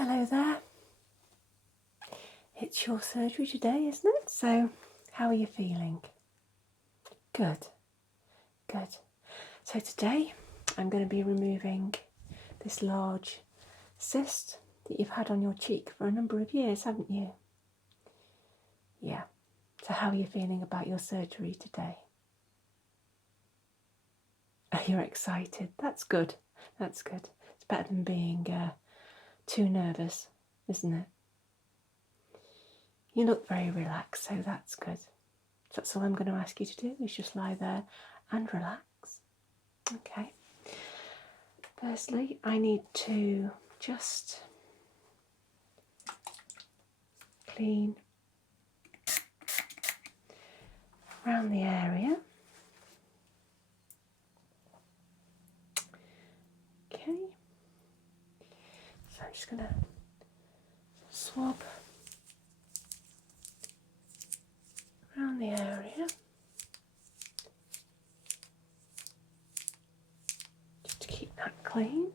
hello there. It's your surgery today, isn't it? So, how are you feeling? Good. Good. So today, I'm going to be removing this large cyst that you've had on your cheek for a number of years, haven't you? Yeah. So how are you feeling about your surgery today? You're excited. That's good. That's good. It's better than being too nervous, isn't it? You look very relaxed, so that's good. So that's all I'm going to ask you to do, is just lie there and relax. Okay. Firstly, I need to just clean around the area. Okay. So I'm just going to swab around the area. Just to keep that clean.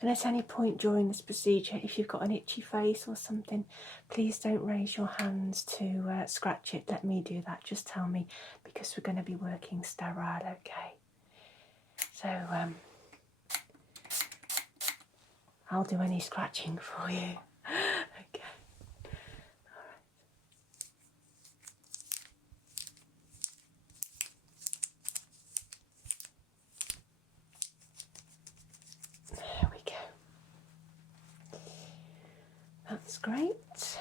And at any point during this procedure, if you've got an itchy face or something, please don't raise your hands to scratch it. Let me do that. Just tell me, because we're going to be working sterile, okay? So I'll do any scratching for you. Okay. There we go. That's great.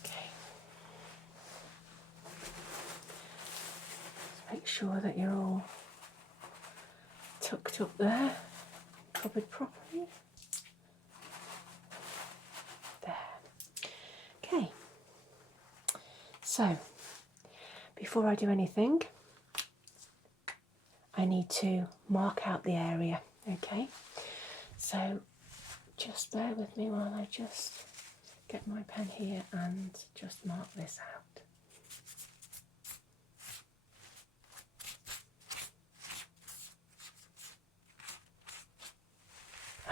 Okay. Just make sure that you're all tucked up there, covered properly. There. Okay. So, before I do anything, I need to mark out the area, okay? So, just bear with me while I just get my pen here and just mark this out.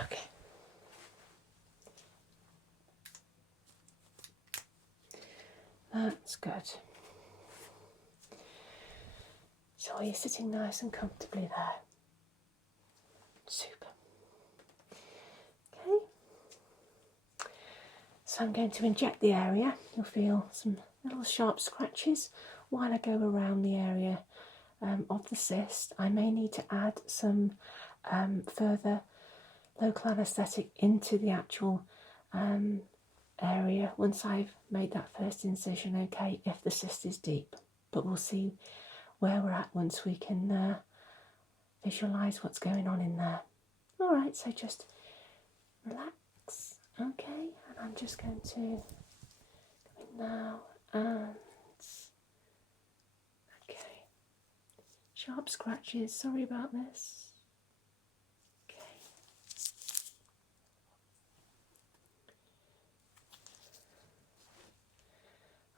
Okay. That's good. So are you sitting nice and comfortably there? Super. Okay. So I'm going to inject the area. You'll feel some little sharp scratches while I go around the area of the cyst. I may need to add some further local anaesthetic into the actual area once I've made that first incision, okay, if the cyst is deep. But we'll see where we're at once we can visualise what's going on in there. Alright, so just relax, okay, and I'm just going to go in now and okay. Sharp scratches, sorry about this.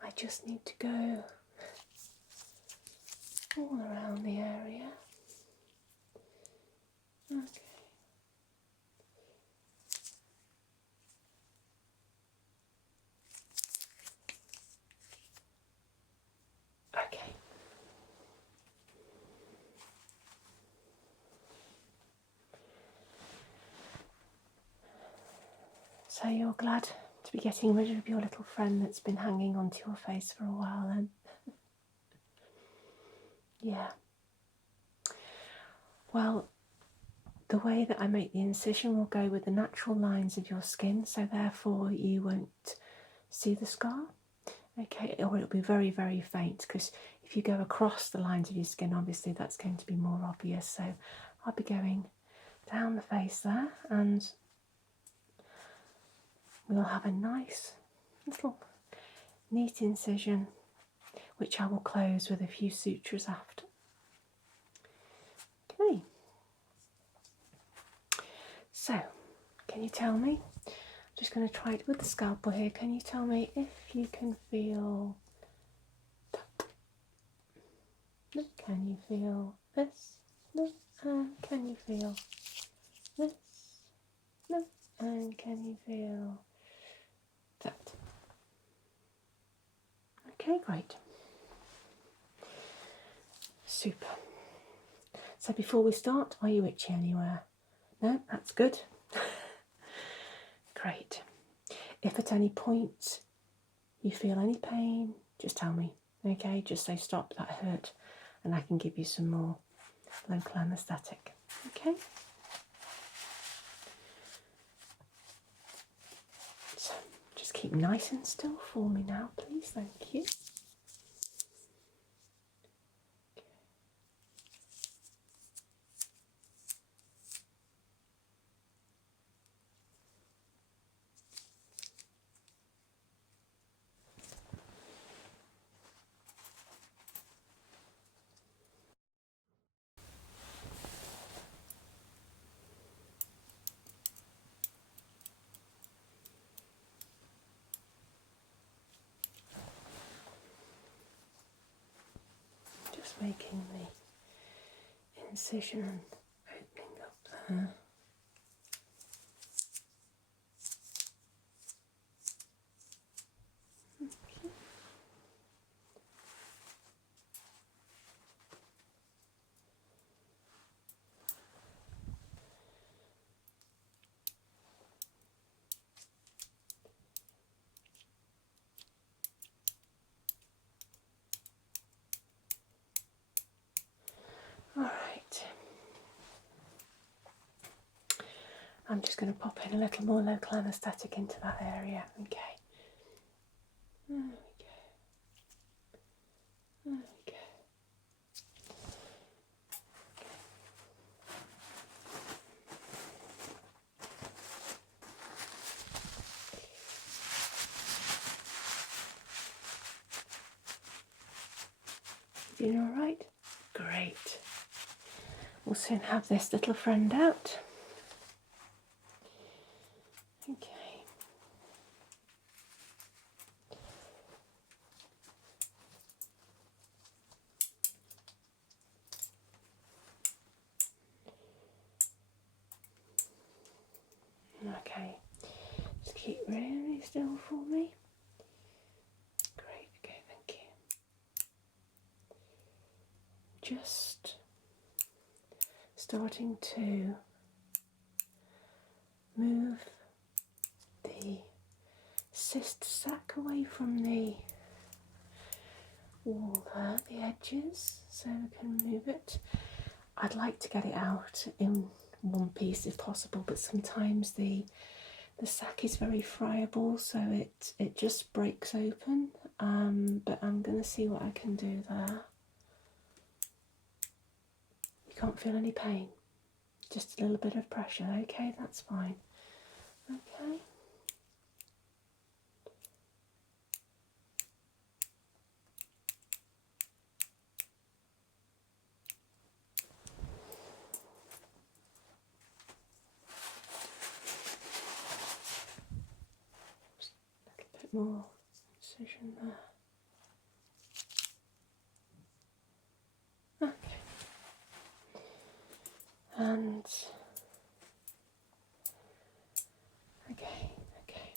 I just need to go all around the area. Okay. Okay. So you're glad to be getting rid of your little friend that's been hanging onto your face for a while then? Yeah. Well, the way that I make the incision will go with the natural lines of your skin, so therefore you won't see the scar. Okay, or it'll be very, very faint, because if you go across the lines of your skin, obviously that's going to be more obvious. So I'll be going down the face there, and we'll have a nice little neat incision, which I will close with a few sutures after. Okay. So, can you tell me? I'm just going to try it with the scalpel here. Can you tell me if you can feel that? No. Can you feel this? No. Can you feel this? No. And can you feel that? Okay, great. Super. So before we start, are you itchy anywhere? No, that's good. Great. If at any point you feel any pain, just tell me, okay? Just say stop, that hurt, and I can give you some more local anaesthetic, okay? So just keep nice and still for me now, please, thank you. Just making the incision opening up there. All right. I'm just going to pop in a little more local anaesthetic into that area, okay? There we go. There we go. Doing all right? Great. We'll soon have this little friend out. Okay. Okay. Just keep really still for me. Great. Okay, thank you. Just starting to move the cyst sac away from the wall there, the edges, so we can move it. I'd like to get it out in one piece if possible, but sometimes the sac is very friable, so it just breaks open, but I'm going to see what I can do there. You can't feel any pain, just a little bit of pressure. Okay, that's fine. Okay. Just a little bit more incision there. Okay. And okay. Okay.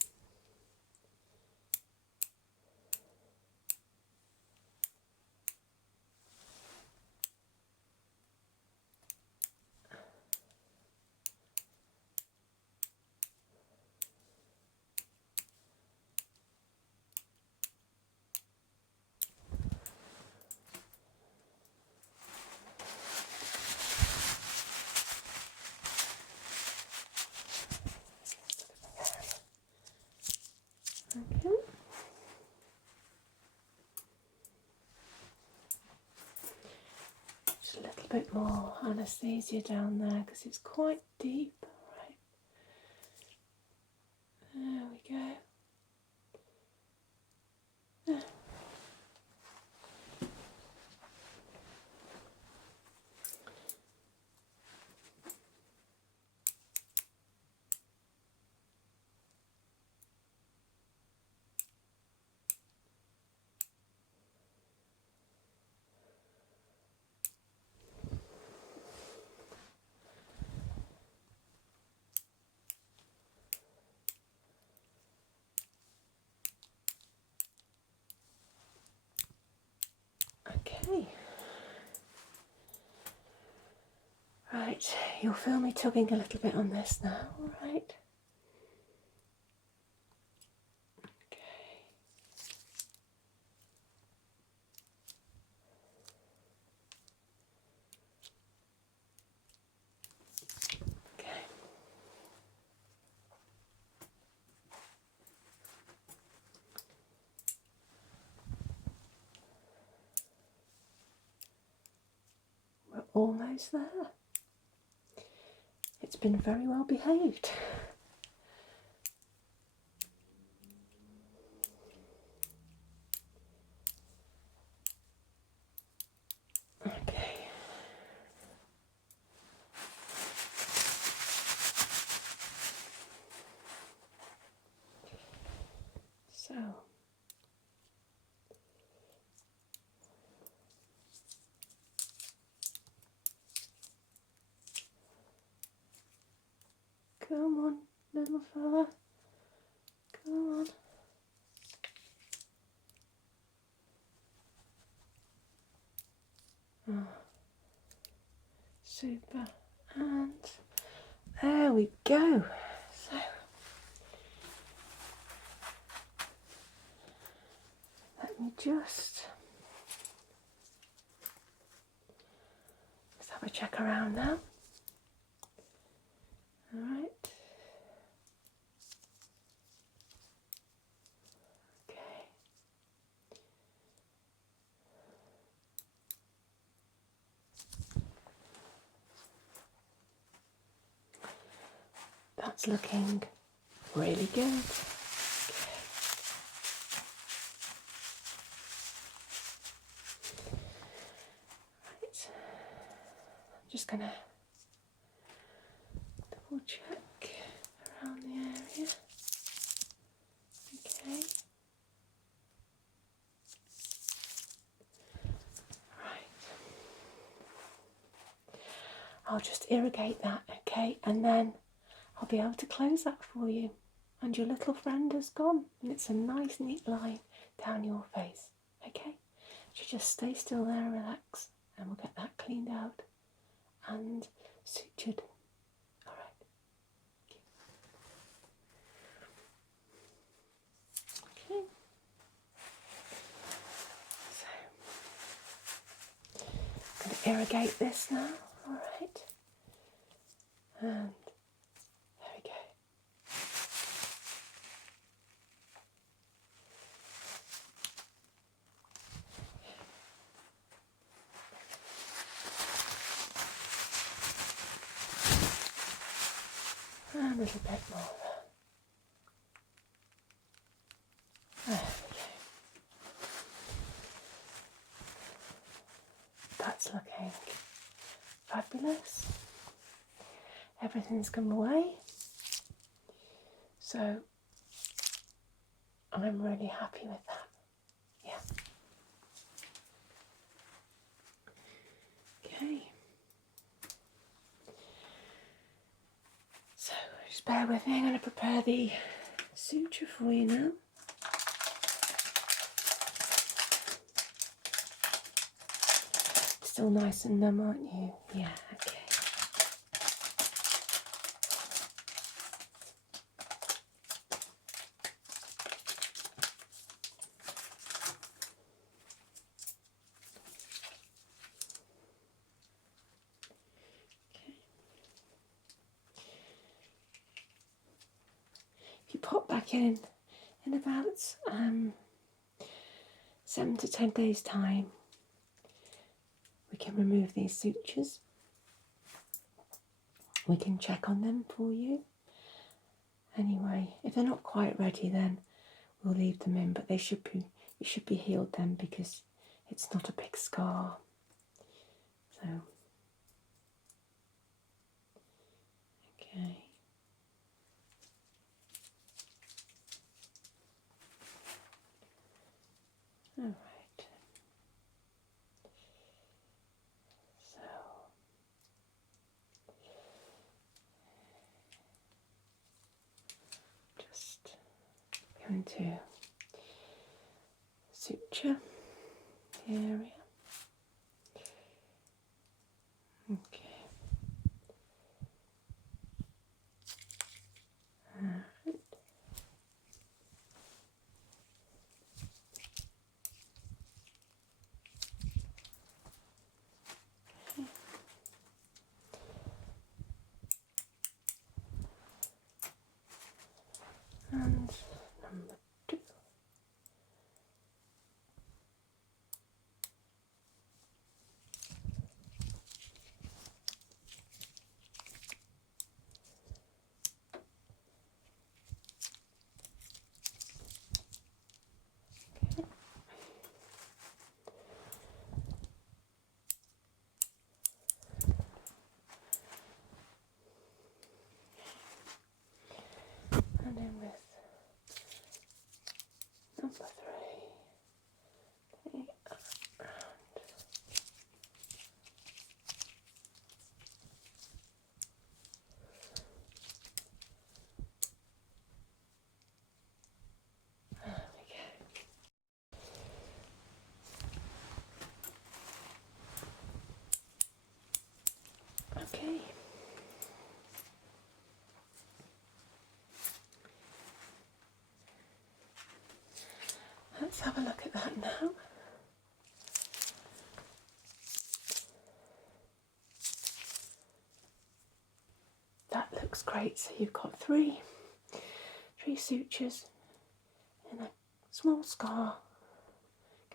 Just a little bit more anaesthesia down there because it's quite deep. Right. There we go. There. Right, you'll feel me tugging a little bit on this now, alright? Okay. Okay. We're almost there. It's been very well behaved. Okay. So, come on, little fella. Come on. Oh, super. And there we go. So, let me just have a check around now. All right. Okay. That's looking really good. Right. I'm just gonna double check around the area. Okay. Right. I'll just irrigate that, okay, and then I'll be able to close that for you. And your little friend is gone, and it's a nice, neat line down your face, okay? So just stay still there, relax, and we'll get that cleaned out and sutured. All right. Okay. So, I'm going to irrigate this now, all right? And there we go. And a little bit more. There we go. That's looking fabulous. Everything's come away. So I'm really happy with that. Yeah. Okay. So just bear with me. I'm going to prepare the suture for you now. Still nice and numb, aren't you? Yeah, okay. If you pop back in about 7 to 10 days' time, we can remove these sutures. We can check on them for you. Anyway, if they're not quite ready, then we'll leave them in, but they should be, it should be healed then because it's not a big scar. So, okay. All right. So, just going to suture the area. Okay. have a look at that now. That looks great. So you've got three sutures and a small scar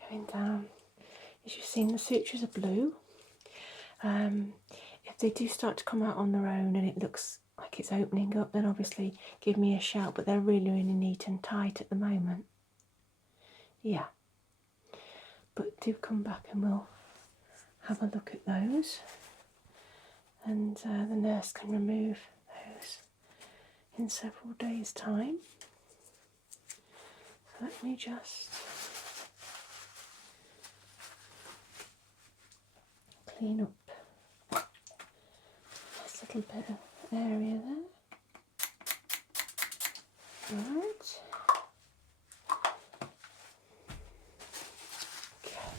going down. As you've seen, the sutures are blue. If they do start to come out on their own and it looks like it's opening up, then obviously give me a shout, but they're really, really neat and tight at the moment. Yeah. But do come back and we'll have a look at those. And the nurse can remove those in several days' time. So let me just clean up this little bit of area there. Right. Okay.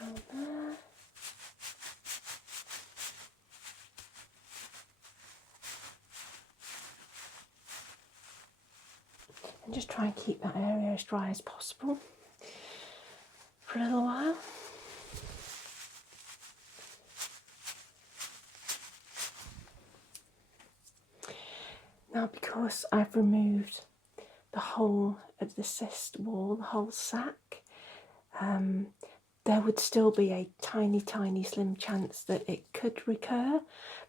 Around there. And just try and keep that area as dry as possible for a little while. Now, because I've removed the whole of the cyst wall, the whole sac, there would still be a tiny, tiny slim chance that it could recur,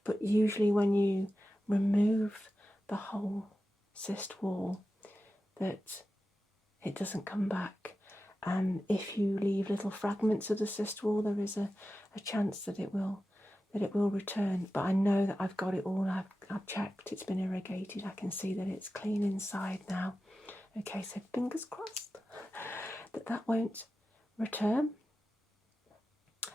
but usually when you remove the whole cyst wall, that it doesn't come back. If you leave little fragments of the cyst wall, there is a chance that it will return. But I know that I've got it all. I've checked. It's been irrigated. I can see that it's clean inside now. Okay, so fingers crossed that won't return.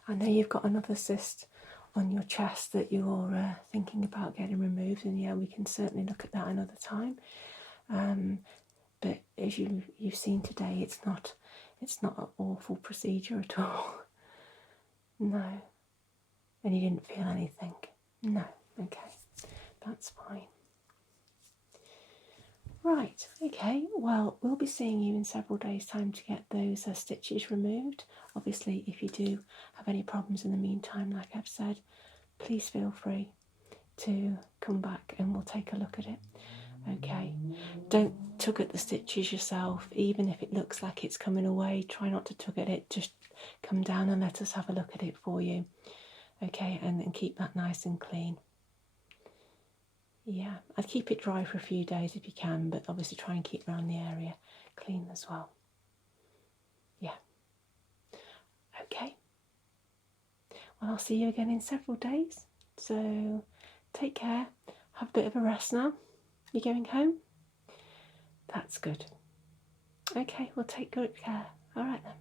I know you've got another cyst on your chest that you're thinking about getting removed, and yeah, we can certainly look at that another time. But as you've seen today, it's not an awful procedure at all. No. And you didn't feel anything? No. Okay, that's fine. Right, okay, well, we'll be seeing you in several days' time to get those stitches removed. Obviously, if you do have any problems in the meantime, like I've said, please feel free to come back and we'll take a look at it. Okay, don't tug at the stitches yourself, even if it looks like it's coming away. Try not to tug at it, just come down and let us have a look at it for you. Okay, and then keep that nice and clean. Yeah, I'd keep it dry for a few days if you can, but obviously try and keep around the area clean as well. Yeah. Okay. Well, I'll see you again in several days. So take care. Have a bit of a rest now. You going home? That's good. Okay, well, take good care. All right then.